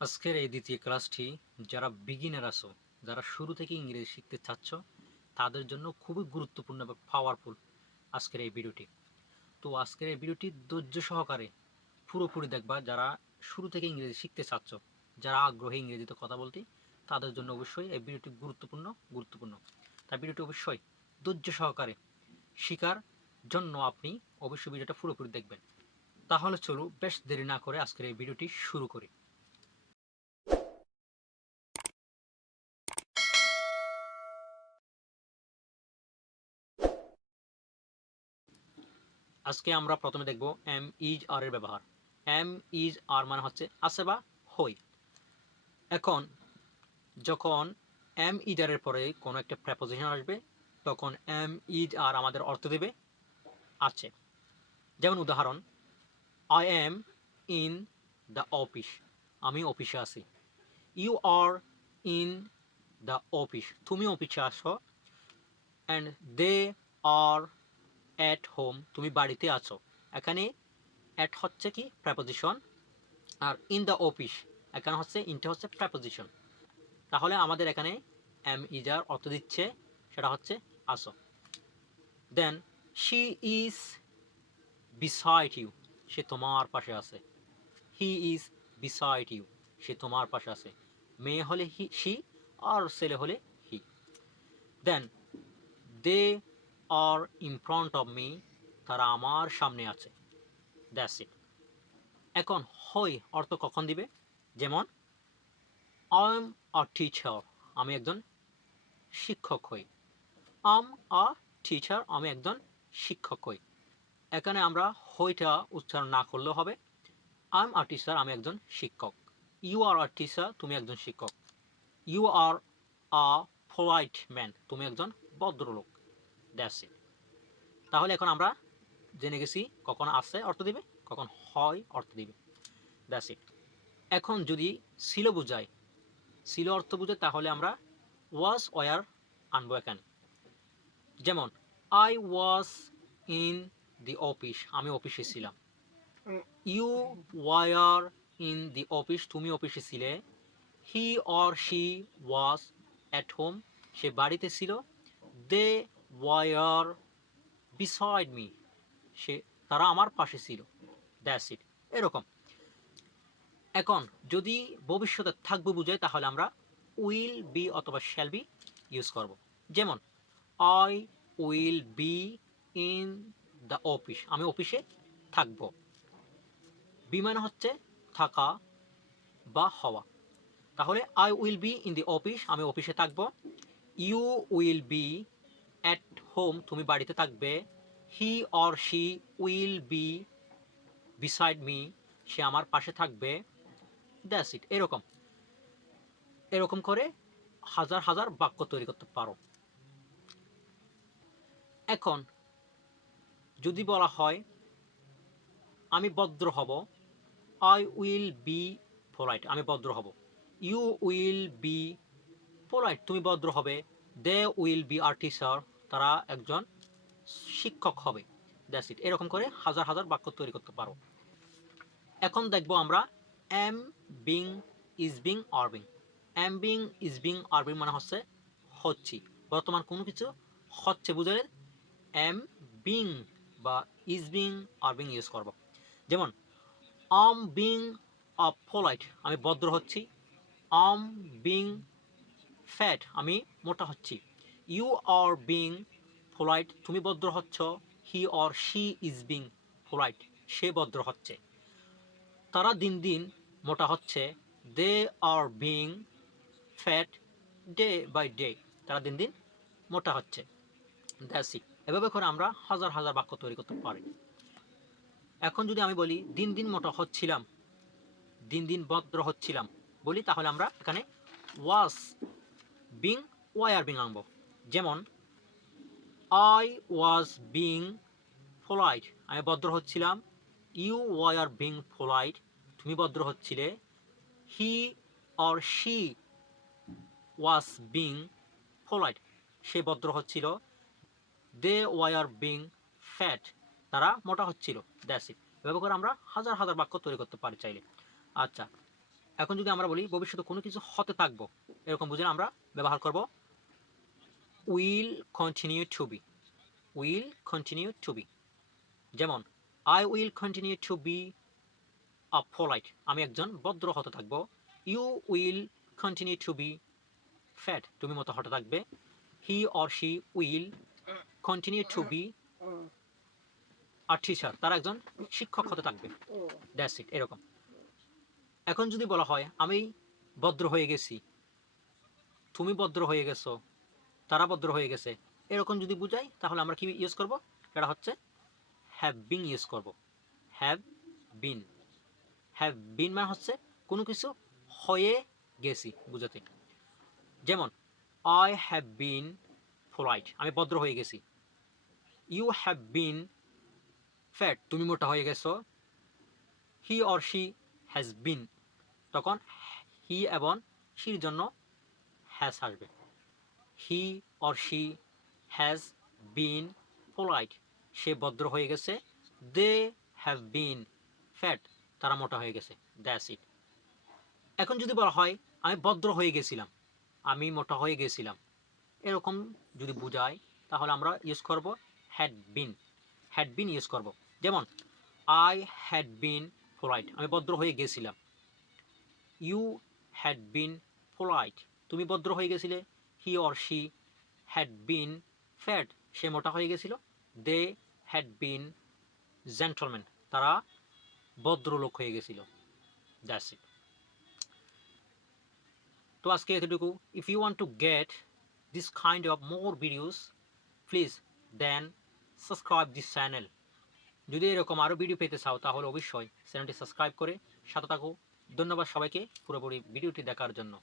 আজকের এই দ্বিতীয় ক্লাসটি যারা বিগিনার আছো, যারা শুরু থেকে ইংরেজি শিখতে চাচ্ছ, তাদের জন্য খুবই গুরুত্বপূর্ণ এবং পাওয়ারফুল আজকের এই ভিডিওটি। তো আজকের এই ভিডিওটি ধৈর্য সহকারে পুরোপুরি দেখবা। যারা শুরু থেকে ইংরেজি শিখতে চাচ্ছ, যারা আগ্রহী ইংরেজিতে কথা বলতে, তাদের জন্য অবশ্যই এই ভিডিওটি গুরুত্বপূর্ণ। তাই ভিডিওটি অবশ্যই ধৈর্য সহকারে শেখার জন্য আপনি অবশ্যই ভিডিওটা পুরোপুরি দেখবেন। তাহলে চলো বেশ দেরি না করে আজকের এই ভিডিওটি শুরু করি। আজকে আমরা প্রথমে দেখব এম ইজ আর এর ব্যবহার। এম ইজ আর মানে হচ্ছে আছে বা হই। এখন যখন এম ইজ আর এর পরে কোনো একটা প্রেপোজিশন আসবে, তখন এম ইজ আর আমাদের অর্থ দেবে আছে। যেমন উদাহরণ, I am in the office, আমি অফিসে আছি। You are in the office, তুমি অফিসে আসো। And they are at home, তুমি বাড়িতে আছো। এখানে অ্যাট হচ্ছে কি প্রেপোজিশন, আর ইন দ্য অফিস এখানে হচ্ছে ইনটা হচ্ছে প্রেপোজিশন। তাহলে আমাদের এখানে এম ইজার অর্থ দিচ্ছে সেটা হচ্ছে আসো। Then she is beside you, সে তোমার পাশে আছে। হি ইজ বিসাইড ইউ, সে তোমার পাশে আছে। মেয়ে হলে হি শি, আর ছেলে হলে হি। দেন দে আর ইন ফ্রন্ট অফ মি, তারা আমার সামনে আছে। That's it. এখন হই অর্থ কখন দিবে? যেমন আই এম আ টিচার, আমি একজন শিক্ষক হই। আম আ টিচার, আমি একজন শিক্ষক হই। এখানে আমরা হইটা উচ্চারণ না করলেও হবে। আই এম আ টিচার, আমি একজন শিক্ষক। ইউ আর আ টিচার, তুমি একজন শিক্ষক। You are a polite man, তুমি একজন ভদ্রলোক। That's it. তাহলে এখন আমরা জেনে গেছি কখন আছে অর্থ দিবে, কখন হয় অর্থ দিবে। That's it. এখন যদি ছিল বোঝায়, ছিল অর্থ বোঝায়, তাহলে আমরা ওয়াজ ওয়ার আনবো এখানে। যেমন I was in the office, আমি অফিসে ছিলাম। You were in the office, তুমি অফিসে ছিলে। He or she was at home, সে বাড়িতে ছিল। দে ওয়ার বিসাইড মি, সে তারা আমার পাশে ছিল। That's it. এরকম। এখন যদি ভবিষ্যতে থাকবে বোঝায়, তাহলে আমরা উইল বি অথবা শ্যাল বি ইউজ করব। যেমন I will be in the office, আমি অফিসে থাকব। বি মানে হচ্ছে থাকা বা হওয়া। তাহলে I will be in the office, আমি অফিসে থাকব। You will be at home, তুমি বাড়িতে থাকবে। He or she will be beside me, সে আমার পাশে থাকবে। That's it. এরকম এরকম করে হাজার হাজার বাক্য তৈরি করতে পারো। এখন যদি বলা হয় আমি ভদ্র হব, আই উইল বি পোলাইট, আমি ভদ্র হব। ইউ উইল বি পোলাইট, তুমি ভদ্র হবে। They will be are teacher, তারা একজন শিক্ষক হবে। That's it. এরকম করে হাজার হাজার বাক্য তৈরি করতে পারো। এখন দেখবো আমরা am being, is being, are being. Am being, is being, are being মানে হচ্ছে হচ্ছি। বর্তমান কোনো কিছু হচ্ছে বুঝালে এম বিং বা is being, are being use করব। যেমন আম বিং আ পোলাইট, আমি ভদ্র হচ্ছি। আম বিং ফ্যাট, আমি মোটা হচ্ছি। ইউ আর বিং পোলাইট, তুমি ভদ্র হচ্ছ। He or she is being polite, সে ভদ্র হচ্ছে। তারা দিন দিন মোটা হচ্ছে। They are being fat day by day, তারা দিন দিন মোটা হচ্ছে। That's it. এভাবে করে আমরা হাজার হাজার বাক্য তৈরি করতে পারি। এখন যদি আমি বলি দিন দিন মোটা হচ্ছিলাম, দিন দিন ভদ্র হচ্ছিলাম বলি, তাহলে আমরা এখানে ওয়াজ বিং ওয়ার বিং আনবো। যেমন আই ওয়াজ বিং পোলাইট, আমি ভদ্র হচ্ছিলাম। ইউ ওয়ার বিং পোলাইট, তুমি ভদ্র হচ্ছিলে। He or she was being polite, সে ভদ্র হচ্ছিল। দে ওয়ার বিং ফ্যাট, তারা মোটা হচ্ছিল। That's it. এভাবে করে আমরা হাজার হাজার বাক্য তৈরি করতে পারি চাইলে। আচ্ছা, এখন যদি আমরা বলি ভবিষ্যতে কোনো কিছু হতে থাকবো, এরকম বুঝে আমরা ব্যবহার করব will continue to be. Will continue to be. যেমন I will continue to be a polite, আমি একজন ভদ্র হতে থাকবো। You will continue to be fat, তুমি মতো হতে থাকবে। He or she will continue to be a teacher, তারা একজন শিক্ষক হতে থাকবে। দ্যাটস ইট, এরকম। এখন যদি বলা হয় আমি ভদ্র হয়ে গেছি, তুমি ভদ্র হয়ে গেছো, তারা ভদ্র হয়ে গেছে, এরকম যদি বুঝাই তাহলে আমরা কি ইউজ করব? এটা হচ্ছে হ্যাভ বিন ইউজ করব। Have been. হ্যাভ বিন মানে হচ্ছে কোনো কিছু হয়ে গেছি বুঝাতে। যেমন আই হ্যাভ বিন পোলাইট, আমি ভদ্র হয়ে গেছি। ইউ হ্যাভ বিন ফ্যাট, তুমি মোটা হয়ে গেছো। He or she has been, তখন হি এবং শির জন্য হ্যাজ আসবে। He or she has been polite, সে ভদ্র হয়ে গেছে। দে হ্যাভ বিন ফ্যাট, তারা মোটা হয়ে গেছে। That's it. এখন যদি বলা হয় আমি ভদ্র হয়ে গেছিলাম, আমি মোটা হয়ে গেছিলাম, এরকম যদি বুঝায় তাহলে আমরা ইউজ করব had been. Had been use করব। যেমন আই হ্যাড বিন পোলাইট, আমি ভদ্র হয়ে গেছিলাম। ইউ হ্যাড বিন পোলাইট, তুমি ভদ্র হয়ে গেছিলে। He or she had been fat, সে মোটা হয়ে গেছিল। দে হ্যাড বিন জেন্টলম্যান, তারা ভদ্রলোক হয়ে গেছিল। That's it. তো আজকে এতটুকু। If you want to get this kind of more videos, please then subscribe this channel. যদি এরকম আরও ভিডিও পেতে চাও তাহলে অবশ্যই চ্যানেলটি সাবস্ক্রাইব করে সাথে থাকো। ধন্যবাদ সবাইকে পুরোপুরি ভিডিওটি দেখার জন্য।